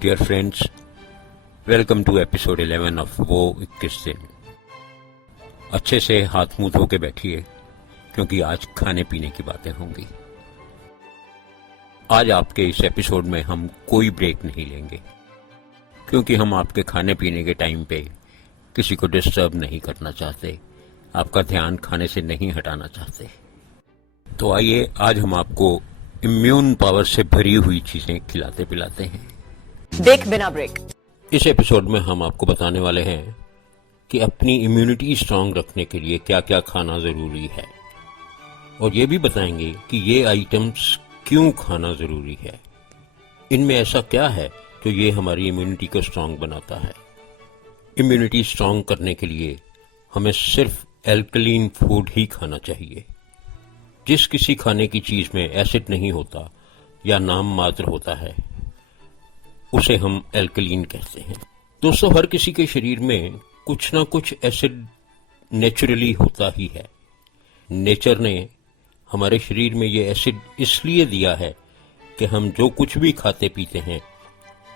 Dear friends, welcome to episode 11 of वो 21 दिन। अच्छे से हाथ मुंह धो के बैठिए क्योंकि आज खाने पीने की बातें होंगी। आज आपके इस एपिसोड में हम कोई ब्रेक नहीं लेंगे क्योंकि हम आपके खाने पीने के टाइम पे किसी को डिस्टर्ब नहीं करना चाहते, आपका ध्यान खाने से नहीं हटाना चाहते। तो आइए आज हम आपको इम्यून पावर से भरी हुई चीजें खिलाते पिलाते हैं। देख बिना ब्रेक। इस एपिसोड में हम आपको बताने वाले हैं कि अपनी इम्यूनिटी स्ट्रांग रखने के लिए क्या क्या खाना जरूरी है, और ये भी बताएंगे कि ये आइटम्स क्यों खाना जरूरी है। इनमें ऐसा क्या है जो ये हमारी इम्यूनिटी को स्ट्रांग बनाता है। इम्यूनिटी स्ट्रांग करने के लिए हमें सिर्फ एल्कलीन फूड ही खाना चाहिए। जिस किसी खाने की चीज में एसिड नहीं होता या नाम मात्र होता है उसे हम एल्कलीन कहते हैं। दोस्तों, हर किसी के शरीर में कुछ ना कुछ एसिड नेचुरली होता ही है। नेचर ने हमारे शरीर में ये एसिड इसलिए दिया है कि हम जो कुछ भी खाते पीते हैं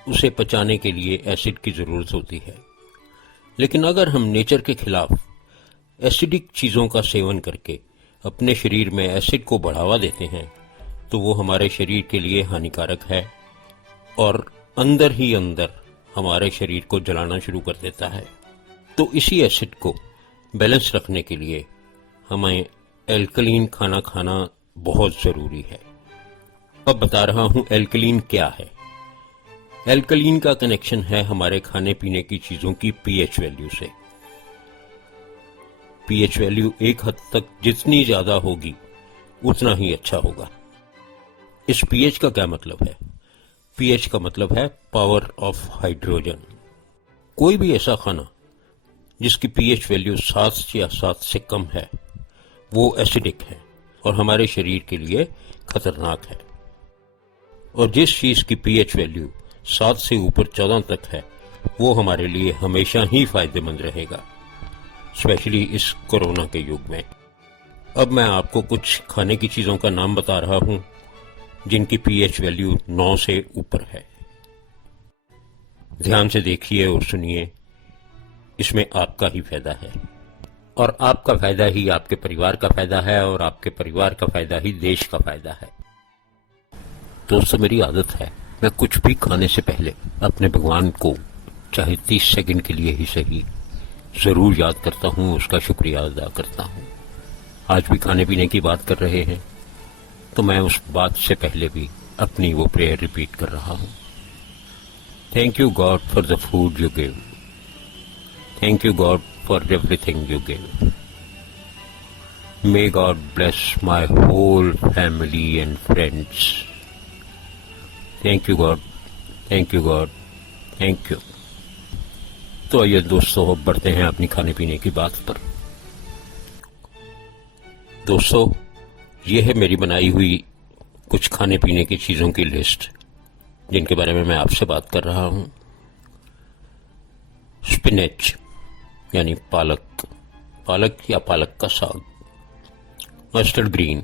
उसे पचाने के लिए एसिड की जरूरत होती है। लेकिन अगर हम नेचर के खिलाफ एसिडिक चीजों का सेवन करके अपने शरीर में एसिड को बढ़ावा देते हैं तो वो हमारे शरीर के लिए हानिकारक है और अंदर ही अंदर हमारे शरीर को जलाना शुरू कर देता है। तो इसी एसिड को बैलेंस रखने के लिए हमें एल्कलीन खाना खाना बहुत जरूरी है। अब बता रहा हूं एल्कलीन क्या है। एल्कलीन का कनेक्शन है हमारे खाने पीने की चीजों की पीएच वैल्यू से। पीएच वैल्यू एक हद तक जितनी ज्यादा होगी उतना ही अच्छा होगा। इस पीएच का क्या मतलब है? पीएच का मतलब है पावर ऑफ हाइड्रोजन। कोई भी ऐसा खाना जिसकी पीएच वैल्यू 7 या 7 से कम है वो एसिडिक है और हमारे शरीर के लिए खतरनाक है। और जिस चीज की पीएच वैल्यू 7 से ऊपर 14 तक है वो हमारे लिए हमेशा ही फायदेमंद रहेगा, स्पेशली इस कोरोना के युग में। अब मैं आपको कुछ खाने की चीजों का नाम बता रहा हूं जिनकी पीएच वैल्यू 9 से ऊपर है। ध्यान से देखिए और सुनिए, इसमें आपका ही फायदा है और आपका फायदा ही आपके परिवार का फायदा है और आपके परिवार का फायदा ही देश का फायदा है। दोस्तों, मेरी आदत है मैं कुछ भी खाने से पहले अपने भगवान को चाहे 30 सेकंड के लिए ही सही जरूर याद करता हूं, उसका शुक्रिया अदा करता हूं। आज भी खाने पीने की बात कर रहे हैं तो मैं उस बात से पहले भी अपनी वो प्रेयर रिपीट कर रहा हूं। Thank you God for the food you give. Thank you God for everything you give. May God bless my whole family and friends. Thank you God, thank you God, thank you. तो आइए दोस्तों, अब बढ़ते हैं अपनी खाने पीने की बात पर। दोस्तों, ये है मेरी बनाई हुई कुछ खाने पीने की चीजों की लिस्ट जिनके बारे में मैं आपसे बात कर रहा हूं। स्पिनेच यानी पालक या पालक का साग। मस्टर्ड ग्रीन,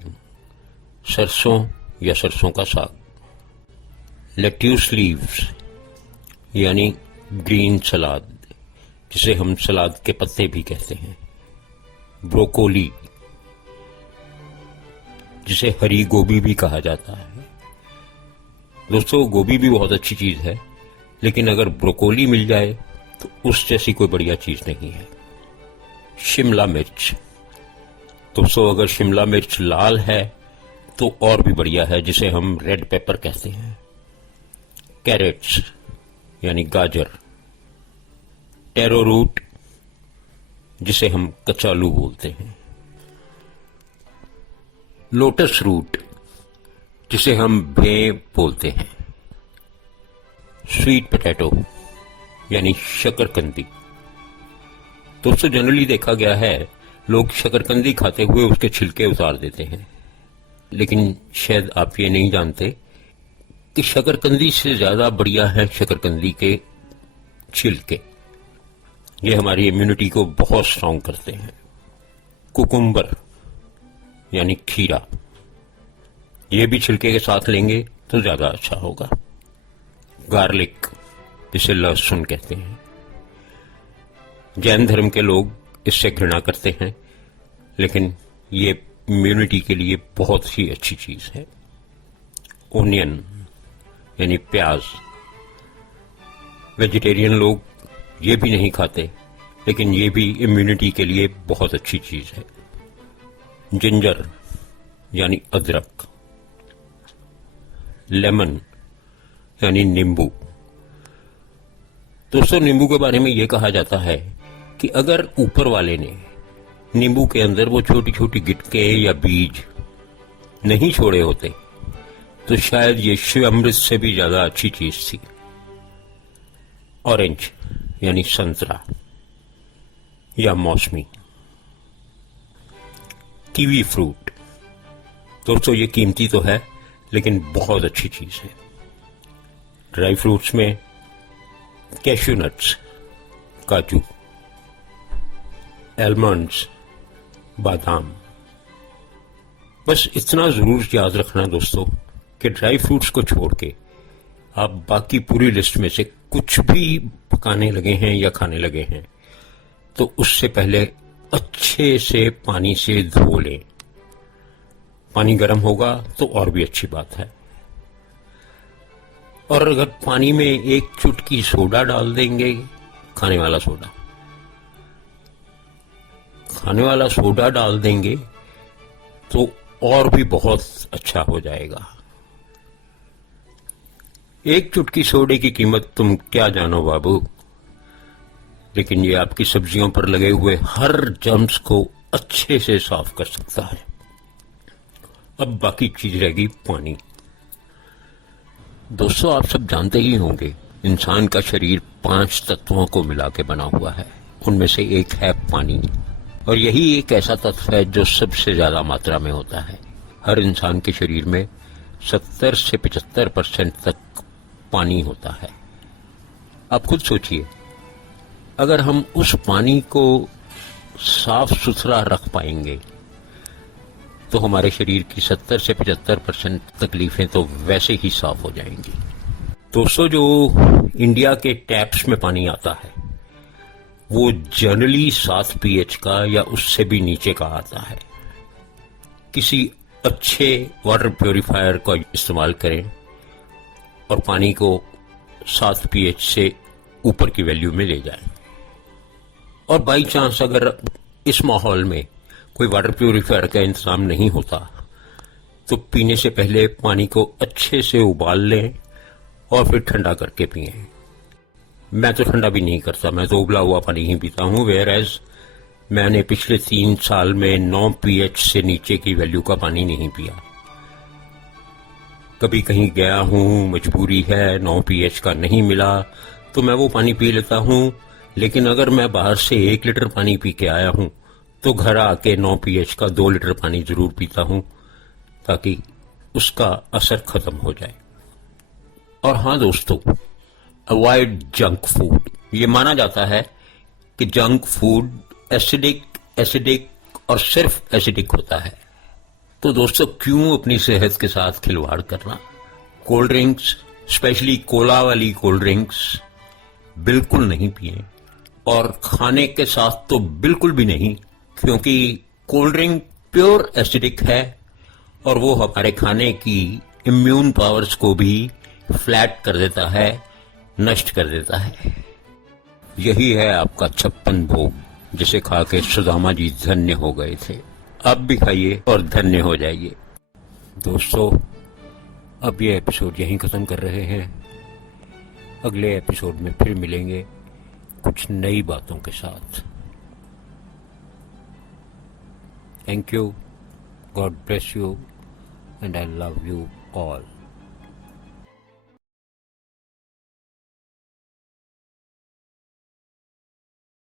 सरसों या सरसों का साग। लेट्यूस लीव्स यानी ग्रीन सलाद, जिसे हम सलाद के पत्ते भी कहते हैं। ब्रोकोली, जिसे हरी गोभी भी कहा जाता है। दोस्तों, गोभी भी बहुत अच्छी चीज है, लेकिन अगर ब्रोकोली मिल जाए तो उस जैसी कोई बढ़िया चीज नहीं है। शिमला मिर्च। दोस्तों, अगर शिमला मिर्च लाल है तो और भी बढ़िया है, जिसे हम रेड पेपर कहते हैं। कैरेट्स यानी गाजर। टेरो रूट, जिसे हम कचालू बोलते हैं। लोटस रूट, जिसे हम भे बोलते हैं। स्वीट पोटैटो यानी शकरकंदी। दोस्तों, जनरली देखा गया है लोग शकरकंदी खाते हुए उसके छिलके उतार देते हैं, लेकिन शायद आप ये नहीं जानते कि शकरकंदी से ज्यादा बढ़िया है शकरकंदी के छिलके। ये हमारी इम्यूनिटी को बहुत स्ट्रांग करते हैं। कुकुम्बर यानी खीरा, ये भी छिलके के साथ लेंगे तो ज्यादा अच्छा होगा। गार्लिक जिसे लहसुन कहते हैं। जैन धर्म के लोग इससे घृणा करते हैं, लेकिन ये इम्यूनिटी के लिए बहुत ही अच्छी चीज है। ओनियन यानी प्याज, वेजिटेरियन लोग ये भी नहीं खाते, लेकिन ये भी इम्यूनिटी के लिए बहुत अच्छी चीज है। जिंजर यानी अदरक, लेमन यानी नींबू। दोस्तों, नींबू के बारे में यह कहा जाता है कि अगर ऊपर वाले ने नींबू के अंदर वो छोटी छोटी गिटके या बीज नहीं छोड़े होते तो शायद ये शिव अमृत से भी ज्यादा अच्छी चीज थी। ऑरेंज यानी संतरा या मौसमी। कीवी फ्रूट, दोस्तों ये कीमती तो है लेकिन बहुत अच्छी चीज है। ड्राई फ्रूट्स में कैश्यू नट्स, काजू, एलमंड्स, बादाम। बस इतना जरूर याद रखना दोस्तों कि ड्राई फ्रूट्स को छोड़ के आप बाकी पूरी लिस्ट में से कुछ भी पकाने लगे हैं या खाने लगे हैं तो उससे पहले अच्छे से पानी से धो लें। पानी गर्म होगा तो और भी अच्छी बात है। और अगर पानी में एक चुटकी सोडा डाल देंगे, खाने वाला सोडा डाल देंगे तो और भी बहुत अच्छा हो जाएगा। एक चुटकी सोडे की कीमत तुम क्या जानो बाबू, लेकिन ये आपकी सब्जियों पर लगे हुए हर जर्म्स को अच्छे से साफ कर सकता है। अब बाकी चीज रहेगी पानी। दोस्तों, आप सब जानते ही होंगे इंसान का शरीर 5 तत्वों को मिला के बना हुआ है। उनमें से एक है पानी, और यही एक ऐसा तत्व है जो सबसे ज्यादा मात्रा में होता है। हर इंसान के शरीर में 70 से 75% तक पानी होता है। आप खुद सोचिए, अगर हम उस पानी को साफ सुथरा रख पाएंगे तो हमारे शरीर की 70 से 75% तकलीफें तो वैसे ही साफ हो जाएंगी। दोस्तों, जो इंडिया के टैप्स में पानी आता है वो जनरली 7 pH का या उससे भी नीचे का आता है। किसी अच्छे वाटर प्योरीफायर का इस्तेमाल करें और पानी को 7 pH से ऊपर की वैल्यू में ले जाएं। और बाई चांस अगर इस माहौल में कोई वाटर प्योरीफायर का इंतजाम नहीं होता तो पीने से पहले पानी को अच्छे से उबाल लें और फिर ठंडा करके पिएं। मैं तो ठंडा भी नहीं करता, मैं तो उबला हुआ पानी ही पीता हूं। वेयर एज मैंने पिछले 3 साल में 9 pH से नीचे की वैल्यू का पानी नहीं पिया। कभी कहीं गया हूं, मजबूरी है, 9 pH का नहीं मिला तो मैं वो पानी पी लेता हूं। लेकिन अगर मैं बाहर से 1 लीटर पानी पी के आया हूं तो घर आके 9 pH का 2 लीटर पानी जरूर पीता हूं ताकि उसका असर खत्म हो जाए। और हाँ दोस्तों, अवॉइड जंक फूड। ये माना जाता है कि जंक फूड एसिडिक और सिर्फ एसिडिक होता है। तो दोस्तों, क्यों अपनी सेहत के साथ खिलवाड़ करना। कोल्ड ड्रिंक्स, स्पेशली कोला वाली कोल्ड ड्रिंक्स बिल्कुल नहीं पिए, और खाने के साथ तो बिल्कुल भी नहीं, क्योंकि कोल्ड ड्रिंक प्योर एसिडिक है और वो हमारे खाने की इम्यून पावर्स को भी फ्लैट कर देता है, नष्ट कर देता है। यही है आपका 56 भोग, जिसे खा के सुदामा जी धन्य हो गए थे। आप भी खाइए और धन्य हो जाइए। दोस्तों, अब ये एपिसोड यहीं खत्म कर रहे हैं। अगले एपिसोड में फिर मिलेंगे कुछ नई बातों के साथ। Thank you, God bless you, and I love you all.